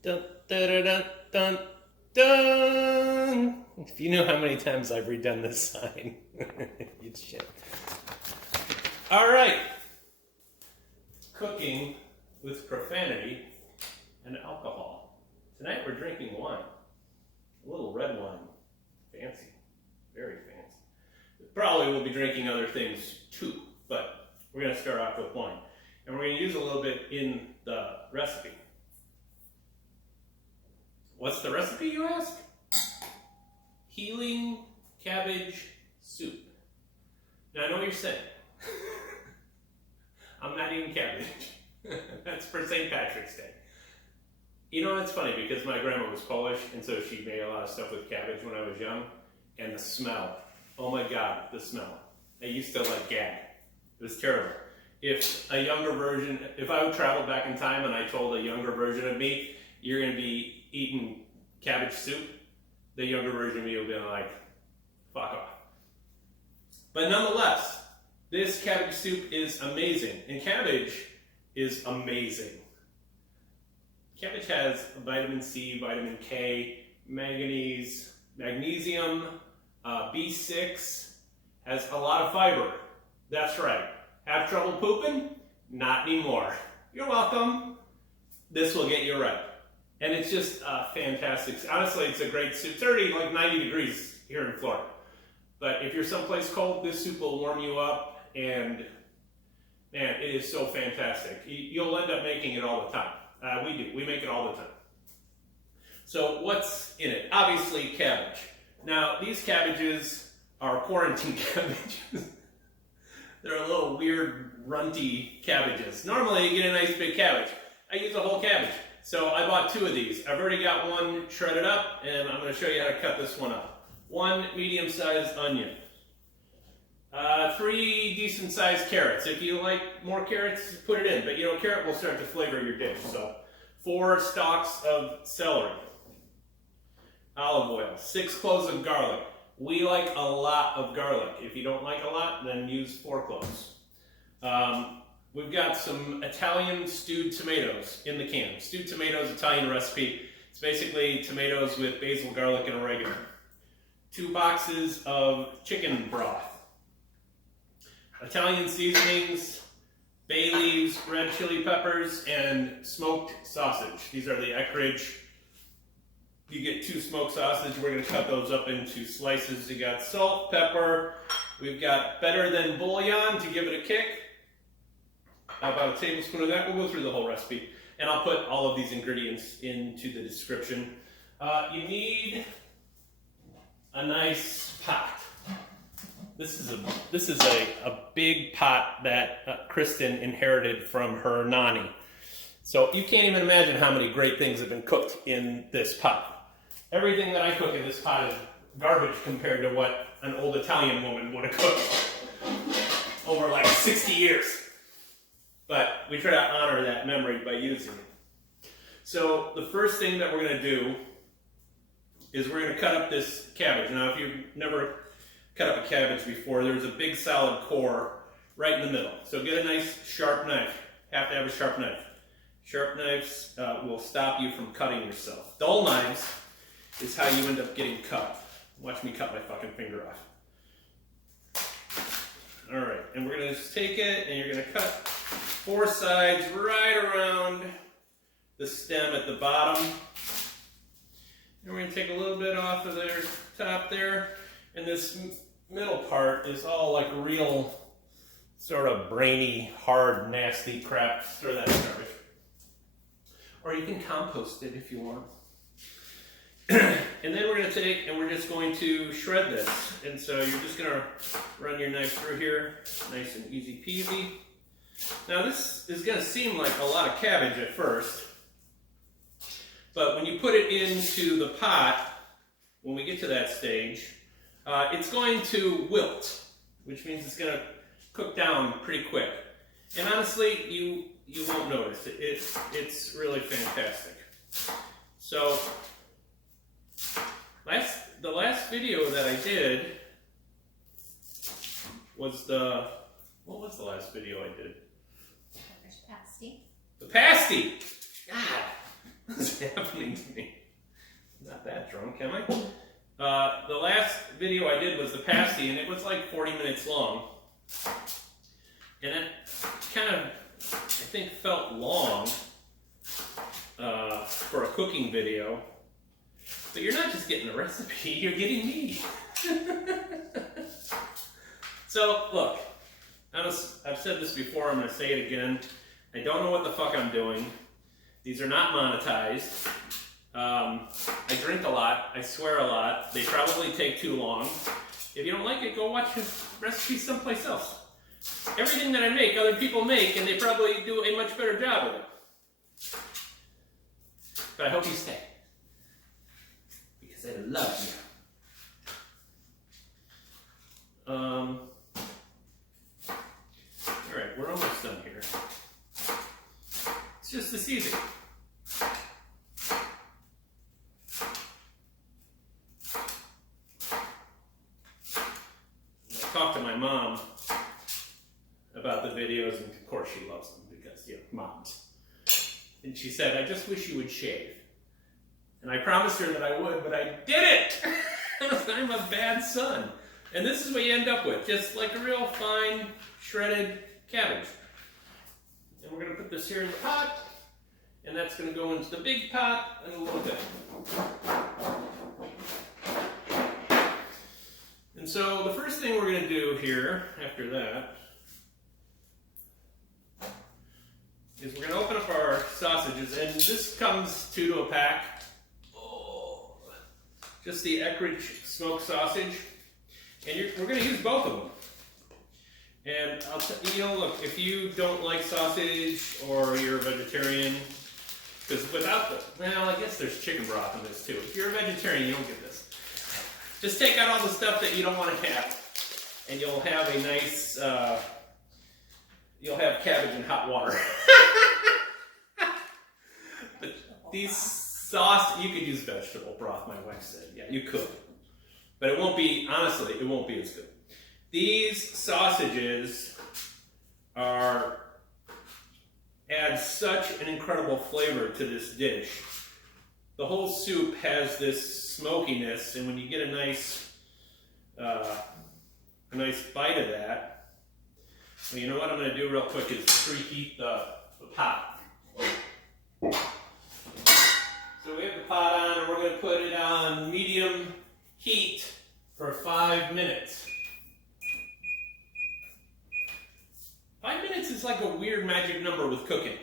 Dun, dun, dun, dun, dun. If you knew how many times I've redone this sign, you'd shit. All right. Cooking with profanity and alcohol. Tonight we're drinking wine. A little red wine. Fancy. Very fancy. Probably we'll be drinking other things too, but we're going to start off with wine. And we're going to use a little bit in the recipe. What's the recipe, you ask? Healing cabbage soup. Now I know what you're saying. I'm not eating cabbage. That's for St. Patrick's Day. You know, it's funny because my grandma was Polish, and so she made a lot of stuff with cabbage when I was young. And the smell, oh my God, the smell. I used to like gag. It was terrible. If a younger version, if I would travel back in time and I told a younger version of me, you're going to be eating cabbage soup, the younger version of me will be like, fuck off. But nonetheless, this cabbage soup is amazing. And cabbage is amazing. Cabbage has vitamin C, vitamin K, manganese, magnesium, B6, has a lot of fiber. That's right. Have trouble pooping? Not anymore. You're welcome. This will get you right. And it's just fantastic. Honestly, it's a great soup. It's already like 90 degrees here in Florida. But if you're someplace cold, this soup will warm you up. And man, it is so fantastic. You'll end up making it all the time. We do. We make it all the time. So what's in it? Obviously, cabbage. Now, these cabbages are quarantine cabbages. They're a little weird, runty cabbages. Normally, you get a nice big cabbage. I use a whole cabbage. So I bought 2 of these. I've already got one shredded up, and I'm going to show you how to cut this one up. 1 medium-sized onion. 3 decent-sized carrots. If you like more carrots, put it in. But, you know, carrot will start to flavor your dish. So 4 stalks of celery. Olive oil. 6 cloves of garlic. We like a lot of garlic. If you don't like a lot, then use 4 cloves. We've got some Italian stewed tomatoes in the can. Stewed tomatoes, Italian recipe. It's basically tomatoes with basil, garlic, and oregano. 2 boxes of chicken broth. Italian seasonings, bay leaves, red chili peppers, and smoked sausage. These are the Eckrich. You get 2 smoked sausage. We're going to cut those up into slices. You got salt, pepper. We've got better than bouillon to give it a kick. About a tablespoon of that. We'll go through the whole recipe. And I'll put all of these ingredients into the description. You need a nice pot. This is a big pot that Kristen inherited from her nanny. So you can't even imagine how many great things have been cooked in this pot. Everything that I cook in this pot is garbage compared to what an old Italian woman would have cooked over like 60 years. But we try to honor that memory by using it. So the first thing that we're going to do is we're going to cut up this cabbage. Now, if you've never cut up a cabbage before, there's a big solid core right in the middle. So get a nice sharp knife. Have to have a sharp knife. Sharp knives will stop you from cutting yourself. Dull knives is how you end up getting cut. Watch me cut my fucking finger off. All right, and we're going to just take it, and you're going to cut 4 sides right around the stem at the bottom. And we're going to take a little bit off of their top there, and this middle part is all like real sort of brainy, hard, nasty crap. Throw that in the garbage. Or you can compost it if you want. And then we're going to take and we're just going to shred this. And so you're just going to run your knife through here, nice and easy peasy. Now this is going to seem like a lot of cabbage at first, but when you put it into the pot, when we get to that stage, it's going to wilt, which means it's going to cook down pretty quick. And honestly, you won't notice it. It's really fantastic. So the last video that I did was what was the last video I did? Pasty. The pasty! God, What's happening to me? Not that drunk, am I? The last video I did was the pasty, and it was like 40 minutes long. And it kind of, I think, felt long for a cooking video. But you're not just getting a recipe, you're getting me. So, look, I've said this before, I'm going to say it again. I don't know what the fuck I'm doing. These are not monetized. I drink a lot. I swear a lot. They probably take too long. If you don't like it, go watch his recipes someplace else. Everything that I make, other people make, and they probably do a much better job of it. But I hope you stay. Because I love you. Alright, we're almost done here. It's just the seasoning. I talked to my mom about the videos, and of course she loves them because, you know, moms. And she said, I just wish you would shave. And I promised her that I would, but I didn't! I'm a bad son. And this is what you end up with, just like a real fine, shredded cabbage. And we're going to put this here in the pot, and that's going to go into the big pot in a little bit. And so the first thing we're going to do here, after that, is we're going to open up our sausages, and this comes 2 to a pack. Oh, just the Eckrich smoked sausage. And we're going to use both of them. And you know, look, if you don't like sausage or you're a vegetarian, because without the, well, I guess there's chicken broth in this too. If you're a vegetarian, you don't get this. Just take out all the stuff that you don't want to have, and you'll have a nice, you'll have cabbage and hot water. But these sauce, you could use vegetable broth, my wife said. Yeah, you could. But it won't be, honestly, it won't be as good. These sausages add such an incredible flavor to this dish. The whole soup has this smokiness, and when you get a nice bite of that, well, you know what I'm going to do real quick is preheat the pot. So we have the pot on, and we're going to put it on medium heat for 5 minutes. 5 minutes is like a weird magic number with cooking.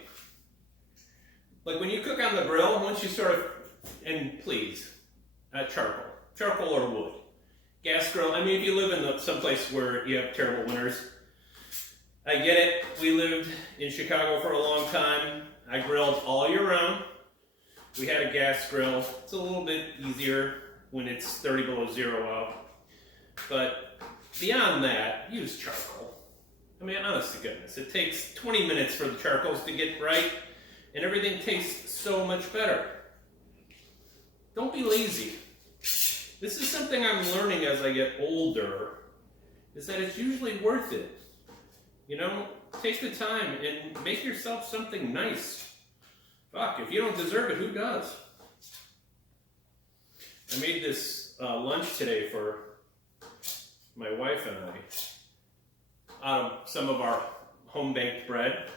Like when you cook on the grill, once you sort of, and please, charcoal or wood. Gas grill, I mean, if you live in someplace where you have terrible winters, I get it. We lived in Chicago for a long time. I grilled all year round. We had a gas grill. It's a little bit easier when it's 30 below zero out. But beyond that, use charcoal. I mean, honest to goodness, it takes 20 minutes for the charcoals to get bright, and everything tastes so much better. Don't be lazy. This is something I'm learning as I get older, is that it's usually worth it. You know, take the time and make yourself something nice. Fuck, if you don't deserve it, who does? I made this lunch today for my wife and I out of some of our home-baked bread.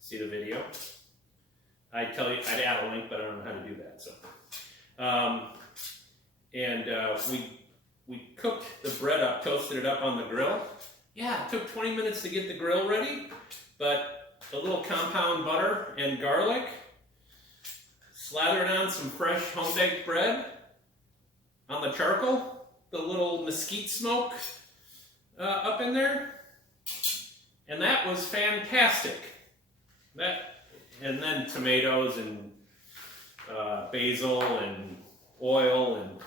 See the video? I'd tell you, I'd add a link, but I don't know how to do that. So, we cooked the bread up, toasted it up on the grill. Yeah, it took 20 minutes to get the grill ready, but a little compound butter and garlic, slathered on some fresh home-baked bread on the charcoal, the little mesquite smoke up in there, and that was fantastic. And then tomatoes and basil and oil and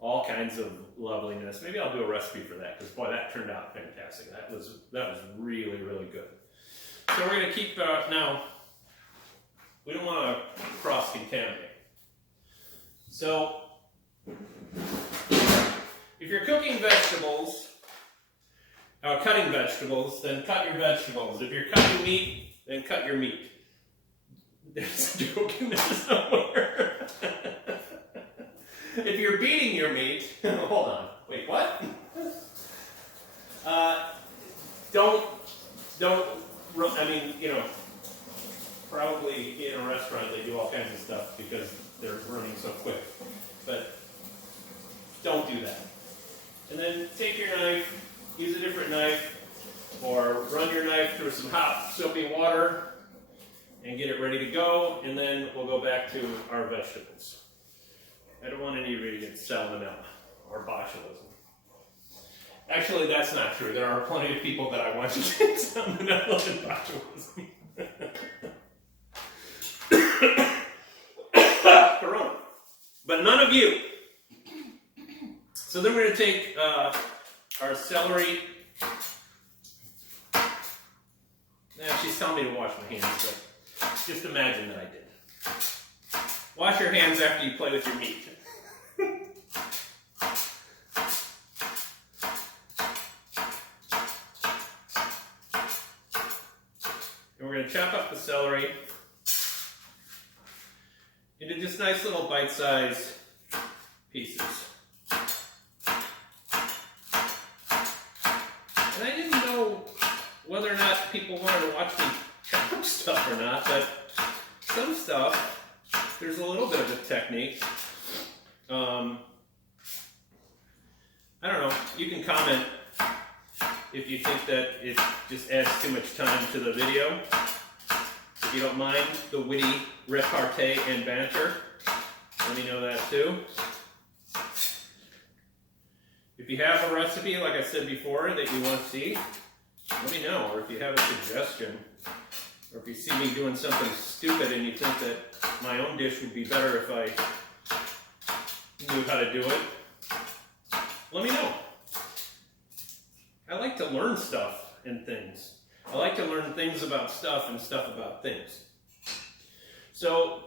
all kinds of loveliness. Maybe I'll do a recipe for that, because boy, that turned out fantastic. That was really, really good. So we're going to keep, now, we don't want to cross-contaminate. So, if you're cooking vegetables, or cutting vegetables, then cut your vegetables. If you're cutting meat, then cut your meat. There's a joke in there somewhere. If you're beating your meat, hold on, wait, what? I mean, you know, probably in a restaurant they do all kinds of stuff because they're running so quick. But don't do that. And then take your knife, use a different knife, or run your knife through some hot soapy water and get it ready to go, and then we'll go back to our vegetables. I don't want any of you to get salmonella or botulism. Actually, that's not true. There are plenty of people that I want to get salmonella and botulism. Corona. But none of you. So then we're going to take our celery. Now, she's telling me to wash my hands, but just imagine that I did. Wash your hands after you play with your meat. And we're going to chop up the celery into just nice little bite-sized pieces. And I didn't know whether or not people wanted to watch me chop stuff or not, but some stuff, there's a little bit of a technique. I don't know, you can comment if you think that it just adds too much time to the video. If you don't mind the witty repartee and banter, let me know that too. If you have a recipe, like I said before, that you want to see, let me know. Or if you have a suggestion, or if you see me doing something stupid and you think that my own dish would be better if I knew how to do it, let me know. I like to learn stuff and things. I like to learn things about stuff and stuff about things. So,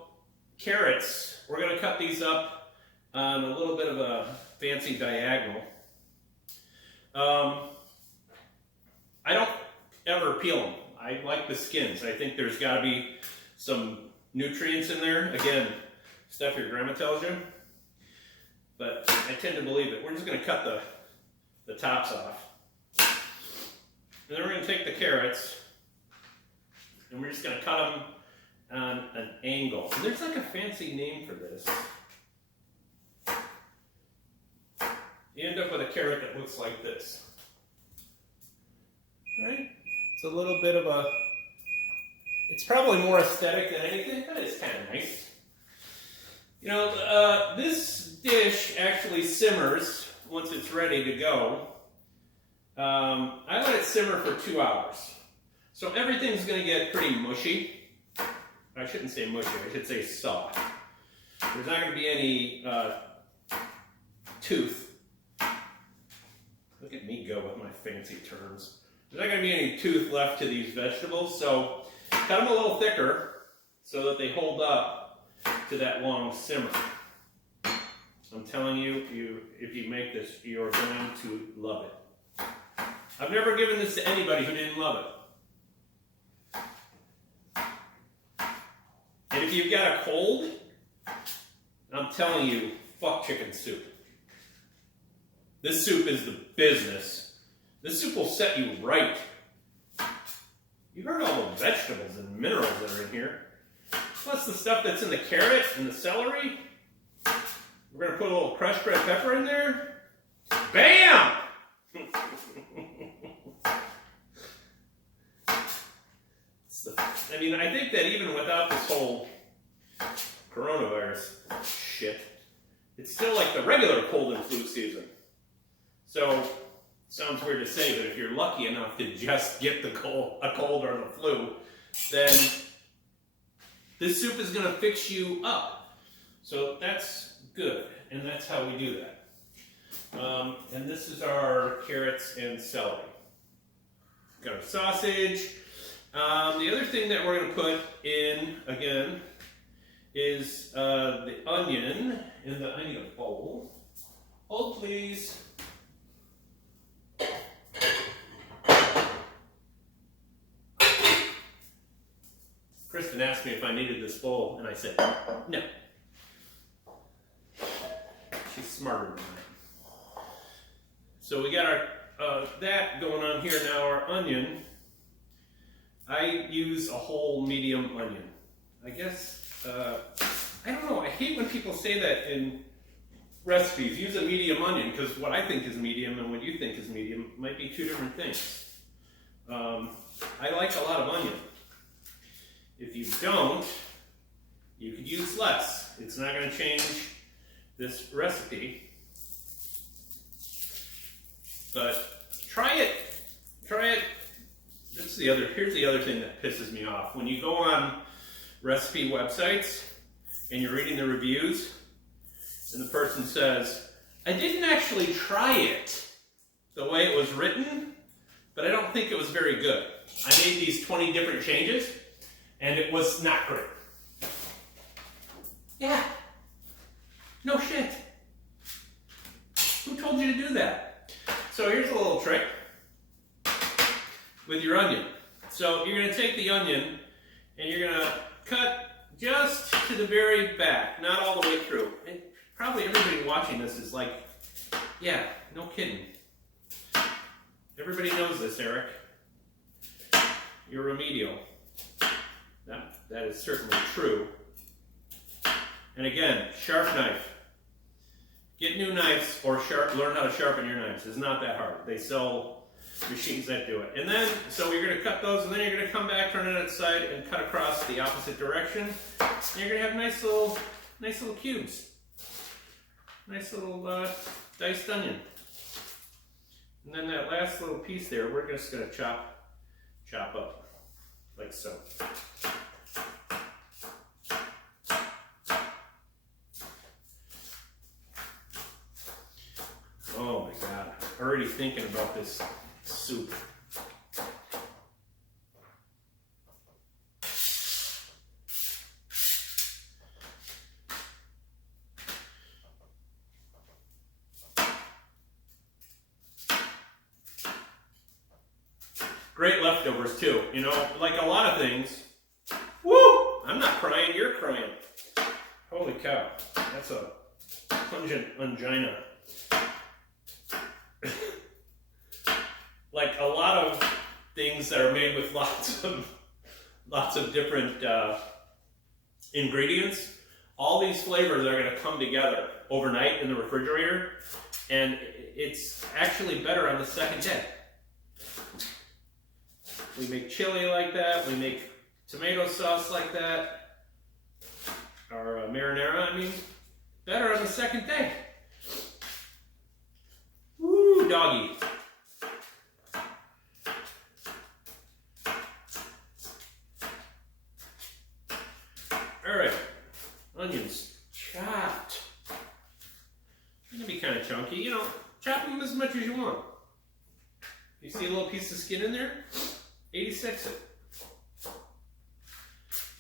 carrots, we're going to cut these up on a little bit of a fancy diagonal. I don't ever peel them. I like the skins. I think there's got to be some nutrients in there. Again, stuff your grandma tells you. But I tend to believe it. We're just going to cut the tops off. And then we're going to take the carrots and we're just going to cut them on an angle. And there's like a fancy name for this. You end up with a carrot that looks like this. Right? It's a little bit of a, it's probably more aesthetic than anything, but it's kind of nice. You know, this dish actually simmers once it's ready to go. I let it simmer for 2 hours. So everything's going to get pretty mushy. I shouldn't say mushy, I should say soft. There's not going to be any tooth. Look at me go with my fancy terms. There's not going to be any tooth left to these vegetables, so cut them a little thicker so that they hold up to that long simmer. I'm telling you, if you make this, you're going to love it. I've never given this to anybody who didn't love it. And if you've got a cold, I'm telling you, fuck chicken soup. This soup is the business. This soup will set you right. You heard all the vegetables and minerals that are in here. Plus the stuff that's in the carrot and the celery. We're going to put a little crushed red pepper in there. Bam! I mean, I think that even without this whole coronavirus shit, it's still like the regular cold and flu season. So, sounds weird to say, but if you're lucky enough to just get a cold or the flu, then this soup is going to fix you up. So that's good, and that's how we do that. And this is our carrots and celery. Got our sausage. The other thing that we're going to put in, again, is the onion. And I need a bowl. Hold, please. Kristen asked me if I needed this bowl, and I said, no. She's smarter than that. So we got our that going on here now. Our onion, I use a whole medium onion. I guess, I don't know, I hate when people say that in recipes. Use a medium onion, because what I think is medium and what you think is medium might be two different things. I like a lot of onion. If you don't, you could use less. It's not going to change this recipe. But try it. Try it. Here's the other thing that pisses me off. When you go on recipe websites and you're reading the reviews and the person says, I didn't actually try it the way it was written, but I don't think it was very good. I made these 20 different changes and it was not great. Yeah. No shit. Who told you to do that? So here's a little trick with your onion. So you're going to take the onion and you're going to cut just to the very back, not all the way through. And probably everybody watching this is like, yeah, no kidding. Everybody knows this, Eric. You're remedial. That is certainly true. And again, sharp knife. Get new knives or learn how to sharpen your knives. It's not that hard. They sell machines that do it. And then, so you're going to cut those, and then you're going to come back, turn it on its side, and cut across the opposite direction. And you're going to have nice little cubes. Nice little diced onion. And then that last little piece there, we're just going to chop up like so. Oh my God, I'm already thinking about this soup. Great leftovers too, you know, like a lot of things. Woo! I'm not crying, you're crying. Holy cow, that's a pungent angina. Like a lot of things that are made with lots of different ingredients, all these flavors are going to come together overnight in the refrigerator, and it's actually better on the second day. We make chili like that, we make tomato sauce like that, or marinara, I mean, better on the second day. Woo, doggy. Alright, onions chopped. They're going to be kind of chunky, you know, chop them as much as you want. You see a little piece of skin in there? 86 it.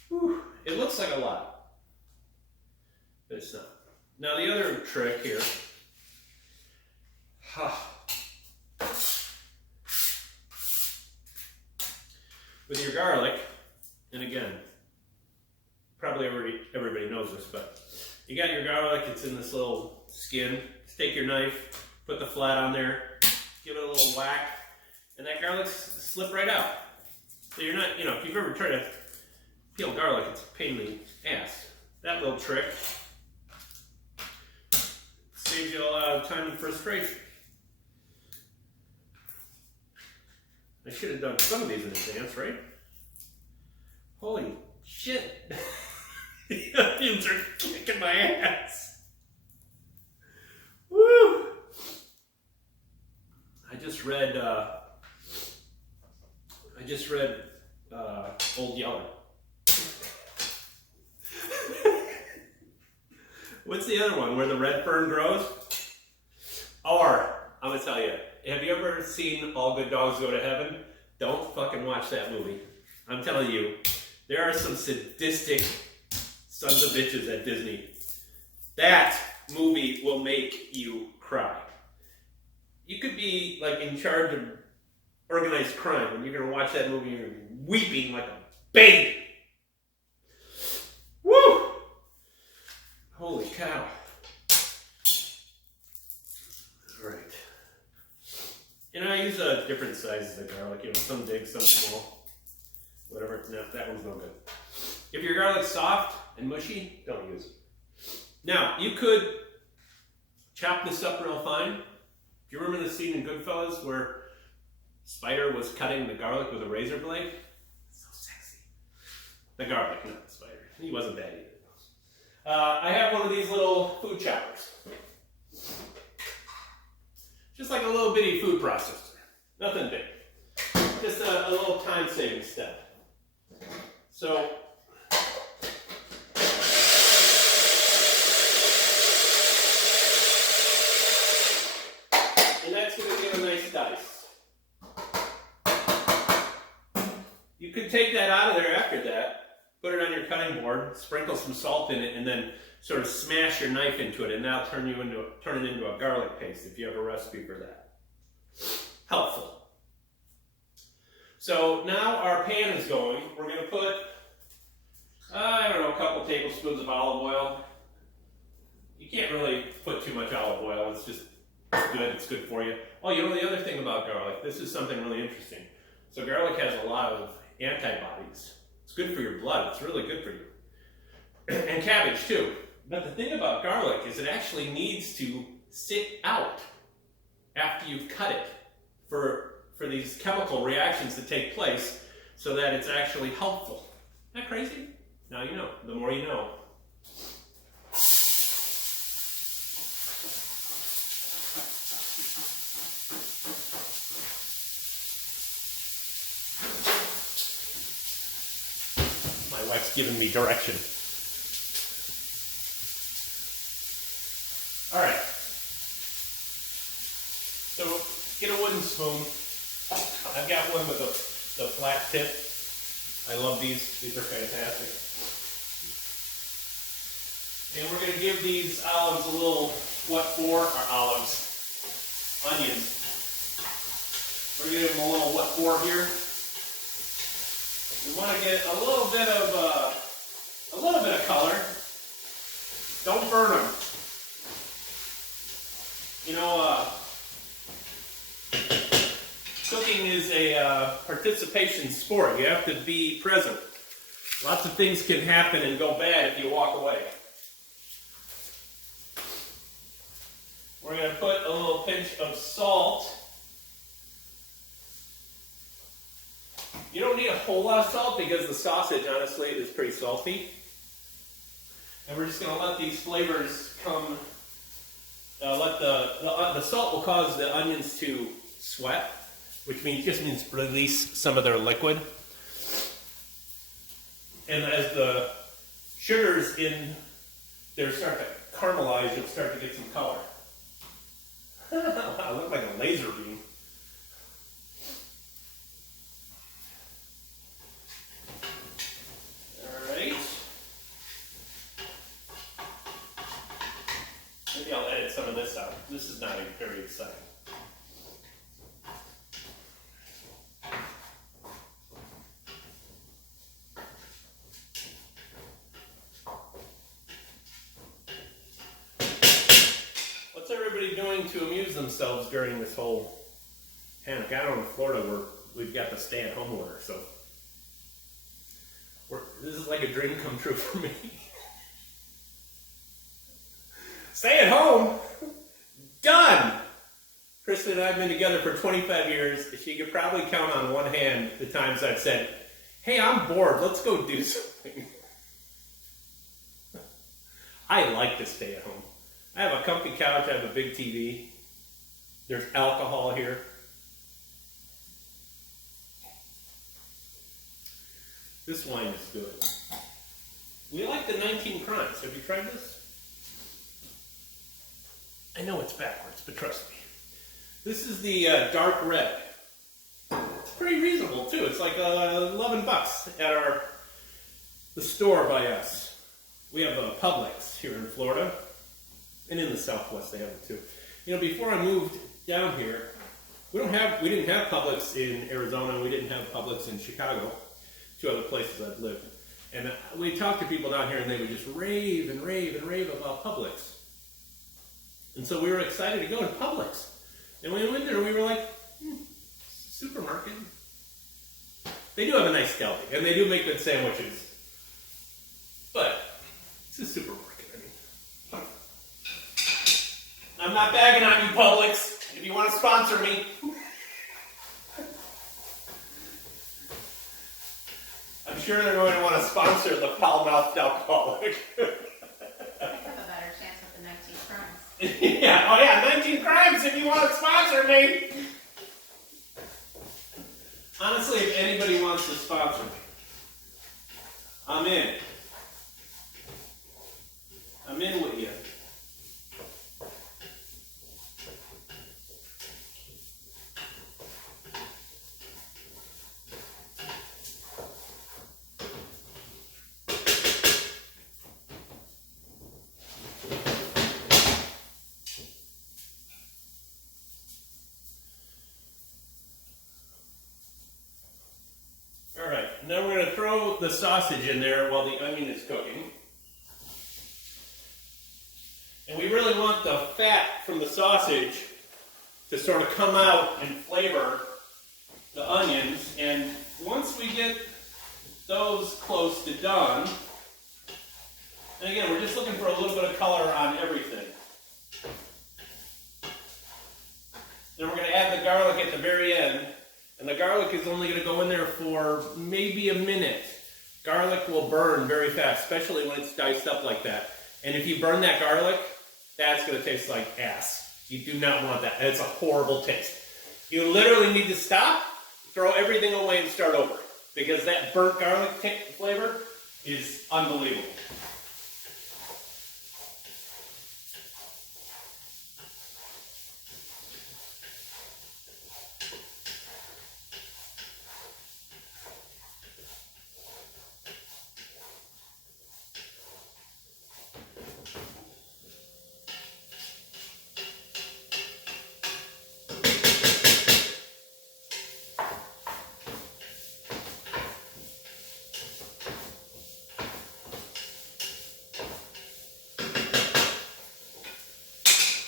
Whew, it looks like a lot, but it's not. Now the other trick here, with your garlic, and again, probably everybody knows this, but you got your garlic, it's in this little skin. Just take your knife, put the flat on there, give it a little whack, and that garlic slip right out. So you're not, you know, if you've ever tried to peel garlic, it's a pain in the ass. That little trick saves you a lot of time and frustration. I should have done some of these in advance, right? Holy shit. The onions are kicking my ass. Woo! I just read Old Yeller. What's the other one, where the red fern grows? Or, I'm gonna tell you, have you ever seen All Good Dogs Go to Heaven? Don't fucking watch that movie. I'm telling you, there are some sadistic sons of bitches at Disney. That movie will make you cry. You could be like in charge of organized crime and you're gonna watch that movie and you're gonna be weeping like a baby. Woo! Holy cow. Alright. And I use different sizes of garlic, you know, some big, some small. Whatever, no, that one's no good. If your garlic's soft and mushy, don't use it. Now, you could chop this up real fine. Do you remember the scene in Goodfellas where Spider was cutting the garlic with a razor blade? So sexy. The garlic, not the spider. He wasn't bad either. I have one of these little food choppers. Just like a little bitty food processor. Nothing big. Just a little time-saving step. So, and that's going to give a nice dice. You could take that out of there after that, put it on your cutting board, sprinkle some salt in it, and then sort of smash your knife into it, and that'll turn it into a garlic paste if you have a recipe for that. Helpful. So now our pan is going. We're going to put, I don't know, a couple tablespoons of olive oil. You can't really put too much olive oil. It's just good. It's good for you. Oh, you know the other thing about garlic? This is something really interesting. So garlic has a lot of antibodies. It's good for your blood. It's really good for you. And cabbage too. But the thing about garlic is it actually needs to sit out after you've cut it for these chemical reactions to take place so that it's actually helpful. Isn't that crazy? Now you know. The more you know. My wife's giving me direction. All right. So get a wooden spoon. I've got one with the flat tip. I love these. These are fantastic. And we're going to give these olives a little, what for? Or olives. Onions. We're going to give them a little what for here. We want to get a little bit of color. Don't burn them. You know, cooking is a participation sport. You have to be present. Lots of things can happen and go bad if you walk away. We're going to put a little pinch of salt. You don't need a whole lot of salt because the sausage, honestly, is pretty salty. And we're just going to let these flavors come. The salt will cause the onions to sweat, which just means release some of their liquid. And as the sugars in there start to caramelize, you'll start to get some color. I look like a laser beam. All right. Maybe I'll edit some of this out. This is not very exciting. Doing to amuse themselves during this whole panic. I know in Florida we've got the stay-at-home order, so this is like a dream come true for me. Stay at home? Done! Kristen and I have been together for 25 years. She could probably count on one hand the times I've said, hey, I'm bored, let's go do something. I like to stay at home. I have a comfy couch, I have a big TV. There's alcohol here. This wine is good. We like the 19 Crimes. Have you tried this? I know it's backwards, but trust me. This is the dark red. It's pretty reasonable too. It's like $11 at the store by us. We have a Publix here in Florida. And in the Southwest, they have it too. You know, before I moved down here, we didn't have Publix in Arizona. We didn't have Publix in Chicago, two other places I've lived. And we talked to people down here and they would just rave and rave and rave about Publix. And so we were excited to go to Publix. And when we went there, we were like, supermarket. They do have a nice deli, and they do make good sandwiches. But it's a supermarket, I mean. I'm not bagging on you, Publix. If you want to sponsor me. I'm sure they're going to want to sponsor the foul-mouthed alcoholic. I have a better chance with the 19 crimes. Yeah, oh yeah, 19 crimes if you want to sponsor me. Honestly, if anybody wants to sponsor me, I'm in. I'm in with you. Now we're going to throw the sausage in there while the onion is cooking. And we really want the fat from the sausage to sort of come out and flavor the onions. And once we get those close to done, and again, we're just looking for a little bit of color on everything. Then we're going to add the garlic at the very end. And the garlic is only going to go in there for maybe a minute. Garlic will burn very fast, especially when it's diced up like that. And if you burn that garlic, that's going to taste like ass. You do not want that. It's a horrible taste. You literally need to stop, throw everything away, and start over. Because that burnt garlic flavor is unbelievable.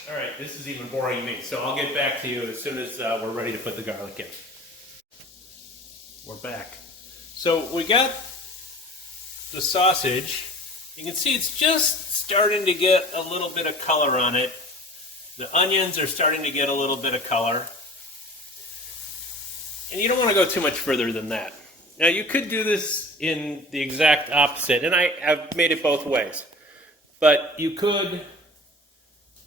Alright, this is even boring me, so I'll get back to you as soon as we're ready to put the garlic in. We're back. So we got the sausage. You can see it's just starting to get a little bit of color on it. The onions are starting to get a little bit of color. And you don't want to go too much further than that. Now you could do this in the exact opposite, and I have made it both ways. But you could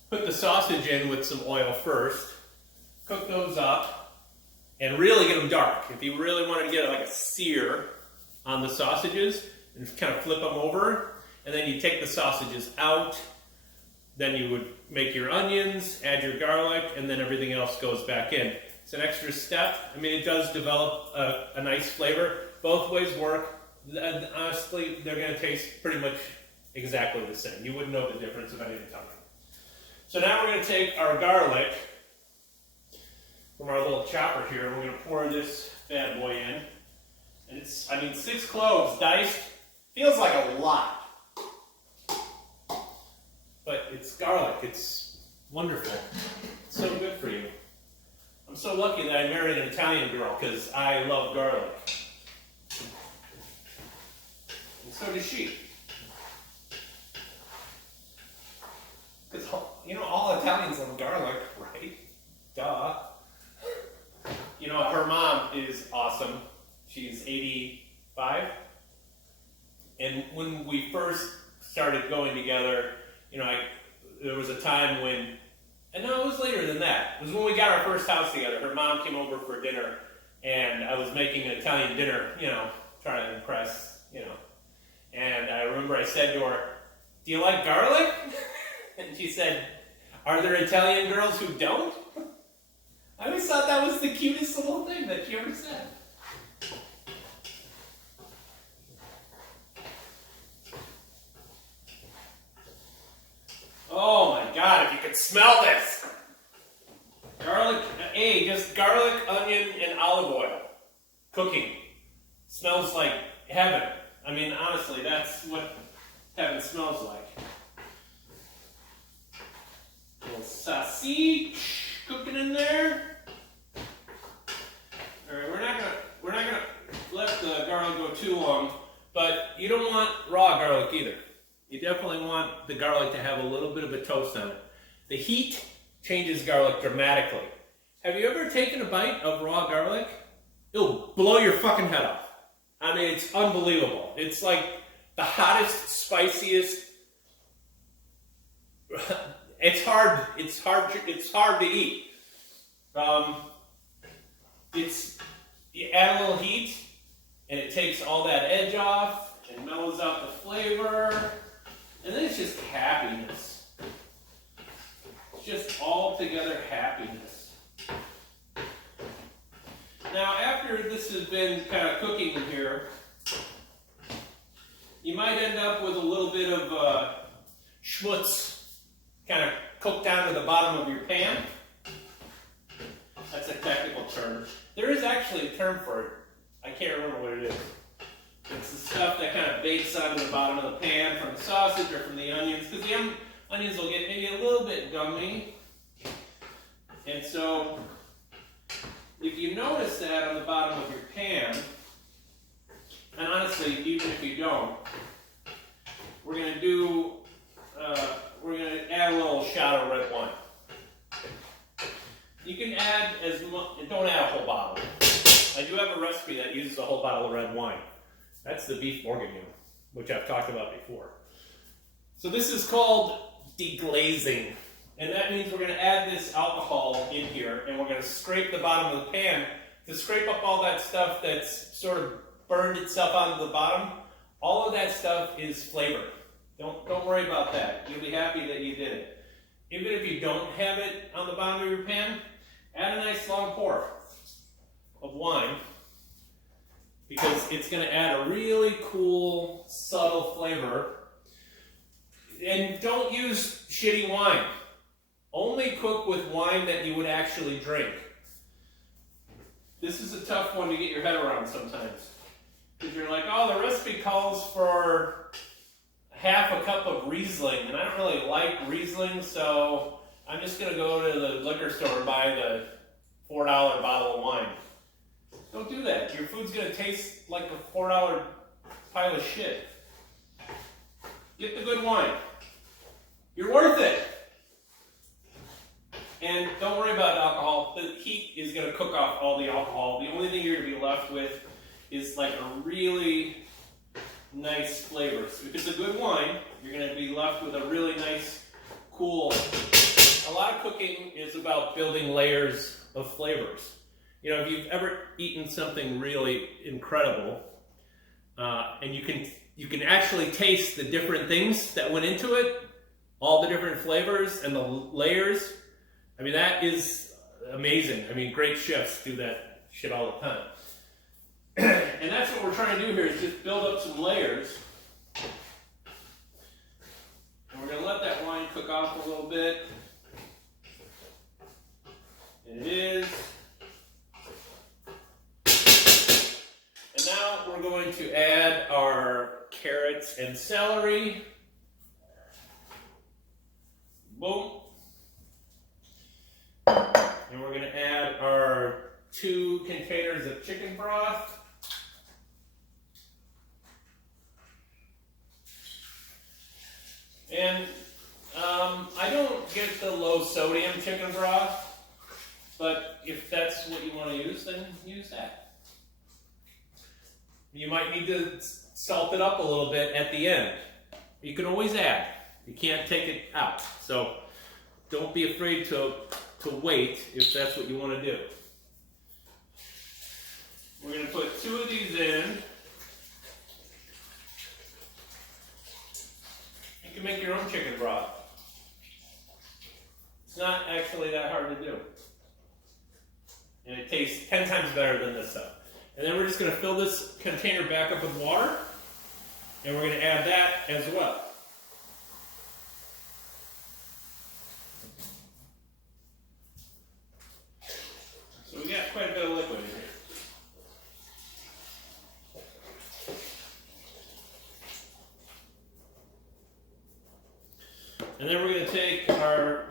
put the sausage in with some oil first, cook those up, and really get them dark. If you really wanted to get like a sear on the sausages, and just kind of flip them over, and then you take the sausages out, then you would make your onions, add your garlic, and then everything else goes back in. It's an extra step. I mean, it does develop a nice flavor. Both ways work. And honestly, they're going to taste pretty much exactly the same. You wouldn't know the difference of any of the time. So now we're going to take our garlic from our little chopper here, and we're going to pour this bad boy in. And it's, I mean, 6 cloves diced feels like a lot. But it's garlic. It's wonderful. It's so good for you. I'm so lucky that I married an Italian girl because I love garlic. And so does she. Because, you know, all Italians love garlic, right? Duh. You know, her mom is awesome. She's 85. And when we first started going together, you know, there was a time when, and no, it was later than that. It was when we got our first house together. Her mom came over for dinner, and I was making an Italian dinner, you know, trying to impress, you know. And I remember I said to her, "Do you like garlic?" And she said, "Are there Italian girls who don't?" I always thought that was the cutest little thing that she ever said. Oh my God, if you could smell this! Garlic, just garlic, onion, and olive oil. Cooking. Smells like heaven. I mean, honestly, that's what heaven smells like. A little sausage cooking in there. All right, we're not gonna let the garlic go too long, but you don't want raw garlic either. You definitely want the garlic to have a little bit of a toast on it. The heat changes garlic dramatically. Have you ever taken a bite of raw garlic? It'll blow your fucking head off. I mean, it's unbelievable. It's like the hottest, spiciest. It's hard to eat. You add a little heat, and it takes all that edge off and mellows out the flavor, and then it's just happiness. It's just all together happiness. Now, after this has been kind of cooking in here, you might end up with a little bit of schmutz kind of cooked down to the bottom of your pan. That's a technical term. There is actually a term for it. I can't remember what it is. It's the stuff that kind of bakes onto the bottom of the pan from the sausage or from the onions, because the onions will get maybe a little bit gummy. And so, if you notice that on the bottom of your pan, and honestly, even if you don't, we're going to add a little shot of red wine. You can add as much, don't add a whole bottle. I do have a recipe that uses a whole bottle of red wine. That's the beef bourguignon, which I've talked about before. So this is called deglazing. And that means we're going to add this alcohol in here, and we're going to scrape the bottom of the pan to scrape up all that stuff that's sort of burned itself onto the bottom. All of that stuff is flavor. Don't worry about that. You'll be happy that you did it. Even if you don't have it on the bottom of your pan, add a nice long pour of wine, because it's going to add a really cool, subtle flavor. And don't use shitty wine. Only cook with wine that you would actually drink. This is a tough one to get your head around sometimes. Because you're like, oh, the recipe calls for half a cup of Riesling, and I don't really like Riesling, so I'm just going to go to the liquor store and buy the $4 bottle of wine. Don't do that. Your food's going to taste like a $4 pile of shit. Get the good wine. You're worth it. And don't worry about alcohol. The heat is going to cook off all the alcohol. The only thing you're going to be left with is like a really nice flavor. So if it's a good wine, you're going to be left with a really nice, cool. A lot of cooking is about building layers of flavors. You know, if you've ever eaten something really incredible, and you can actually taste the different things that went into it, all the different flavors and the layers. I mean, that is amazing. I mean, great chefs do that shit all the time. And that's what we're trying to do here, is just build up some layers. And we're going to let that wine cook off a little bit. And it is. And now we're going to add our carrots and celery. Boom. And we're going to add our 2 containers of chicken broth. And I don't get the low sodium chicken broth, but if that's what you want to use, then use that. You might need to salt it up a little bit at the end. You can always add. You can't take it out. So don't be afraid to wait if that's what you want to do. We're going to put 2 of these in. You can make your own chicken broth. It's not actually that hard to do. And it tastes 10 times better than this stuff. And then we're just going to fill this container back up with water. And we're going to add that as well. So we got quite a bit of liquid in here. And then we're going to take our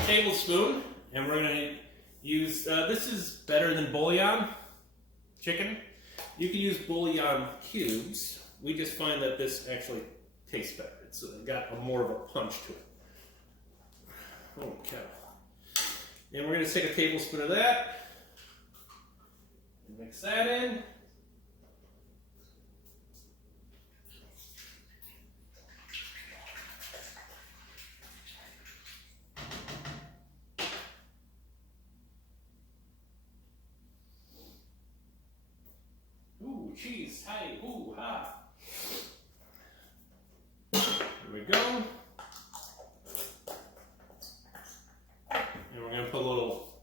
tablespoon and we're going to use, this is better than bouillon chicken. You can use bouillon cubes. We just find that this actually tastes better. It's got more of a punch to it. Okay. And we're going to take a tablespoon of that and mix that in. Ooh, cheese, hi, ooh, ha. Here we go. And we're going to put a little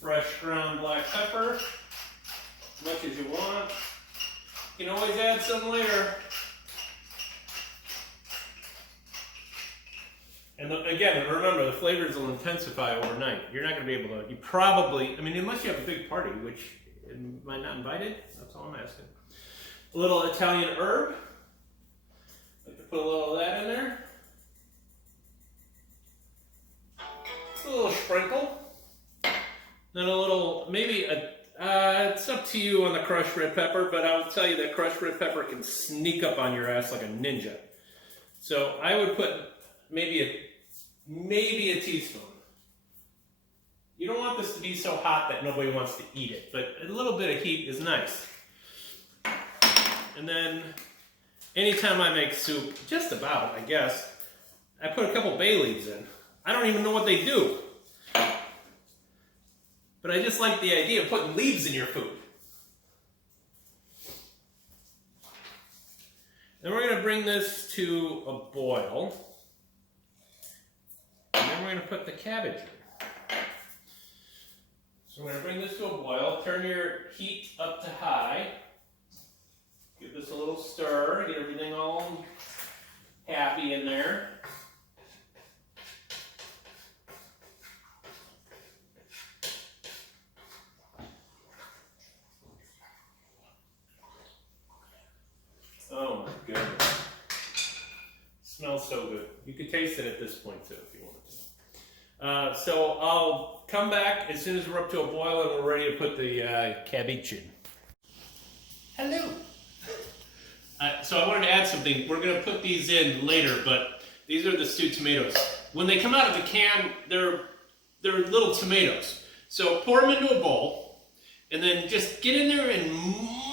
fresh ground black pepper, as much as you want. You can always add some later. And again, remember, the flavors will intensify overnight. You're not going to be able to, you probably, I mean, unless you have a big party, which you might not invited, that's all I'm asking. A little Italian herb. I like to put a little of that in there. Just a little sprinkle. Then a little, maybe it's up to you on the crushed red pepper, but I'll tell you that crushed red pepper can sneak up on your ass like a ninja. So I would put maybe a teaspoon. You don't want this to be so hot that nobody wants to eat it, but a little bit of heat is nice. And then anytime I make soup, just about, I guess, I put a couple bay leaves in. I don't even know what they do. But I just like the idea of putting leaves in your food. Then we're going to bring this to a boil. And then we're going to put the cabbage in. So we're going to bring this to a boil. Turn your heat up to high. Give this a little stir. Get everything all happy in there. Oh my goodness. Smells so good. You could taste it at this point too if you wanted to. So I'll come back as soon as we're up to a boil and we're ready to put the cabbage in. Hello. So I wanted to add something. We're going to put these in later, but these are the stewed tomatoes. When they come out of the can, they're little tomatoes. So pour them into a bowl and then just get in there and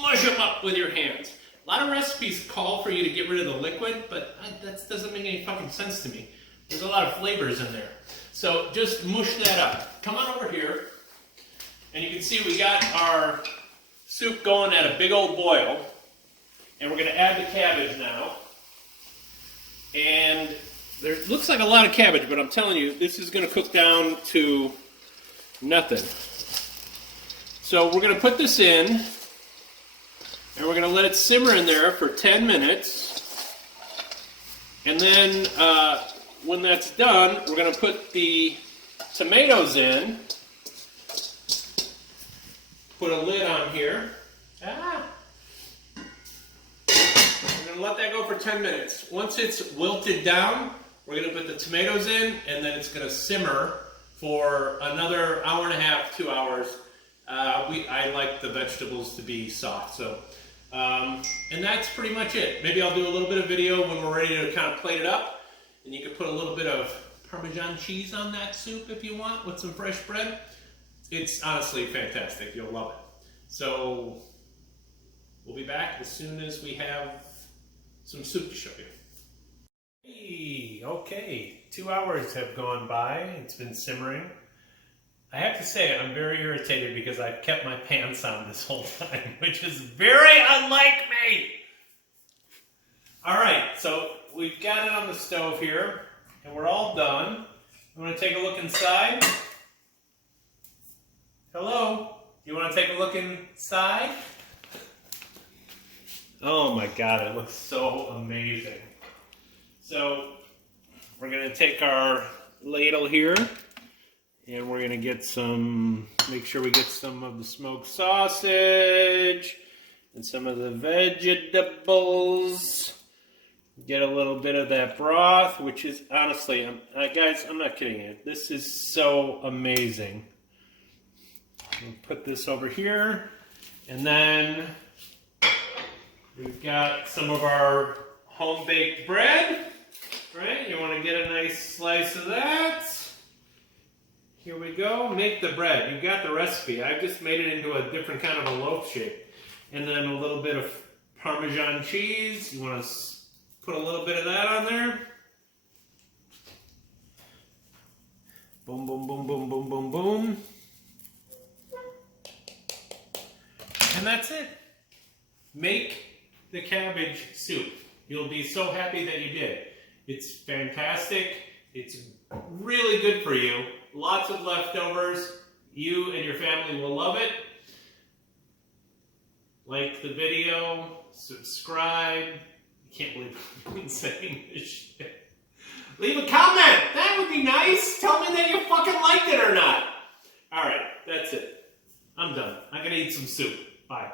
mush them up with your hands. A lot of recipes call for you to get rid of the liquid, but that doesn't make any fucking sense to me. There's a lot of flavors in there. So just mush that up. Come on over here, and you can see we got our soup going at a big old boil, and we're going to add the cabbage now. And there looks like a lot of cabbage, but I'm telling you, this is going to cook down to nothing. So we're going to put this in. And we're going to let it simmer in there for 10 minutes. And then when that's done, we're going to put the tomatoes in. Put a lid on here. We're going to let that go for 10 minutes. Once it's wilted down, we're going to put the tomatoes in, and then it's going to simmer for another hour and a half, 2 hours. I like the vegetables to be soft, so and that's pretty much it. Maybe I'll do a little bit of video when we're ready to kind of plate it up, and you can put a little bit of Parmesan cheese on that soup if you want with some fresh bread. It's honestly fantastic. You'll love it. So we'll be back as soon as we have some soup to show you. Hey, okay, 2 hours have gone by. It's been simmering. I have to say, I'm very irritated because I've kept my pants on this whole time, which is very unlike me. All right, so we've got it on the stove here, and we're all done. You want to take a look inside? Hello? You want to take a look inside? Oh my God, it looks so amazing. So we're going to take our ladle here. And we're going to get some, make sure we get some of the smoked sausage and some of the vegetables. Get a little bit of that broth, which is honestly, guys, I'm not kidding you. This is so amazing. We'll put this over here, and then we've got some of our home-baked bread. Right? You want to get a nice slice of that. Here we go. Make the bread. You've got the recipe. I've just made it into a different kind of a loaf shape. And then a little bit of Parmesan cheese. You want to put a little bit of that on there. Boom, boom, boom, boom, boom, boom, boom. And that's it. Make the cabbage soup. You'll be so happy that you did. It's fantastic. It's really good for you. Lots of leftovers. You and your family will love it. Like the video, subscribe. I can't believe I've been saying this shit. Leave a comment. That would be nice. Tell me that you fucking liked it or not. All right, that's it. I'm done. I'm going to eat some soup. Bye.